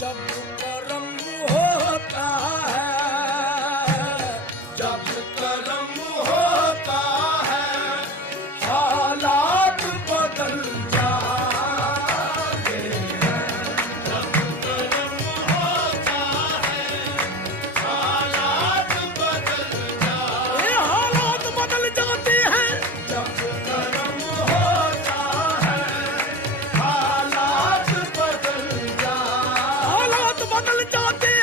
जब कर्म होता है, जब कर्म होता है, हालात बदल जाते हैं। जब कर्म होता है, हालात बदल जाते हैं। हालात बदल जाते हैं। जब कर्म होता है, हालात बदल जाते हैं। हालात बदल जाते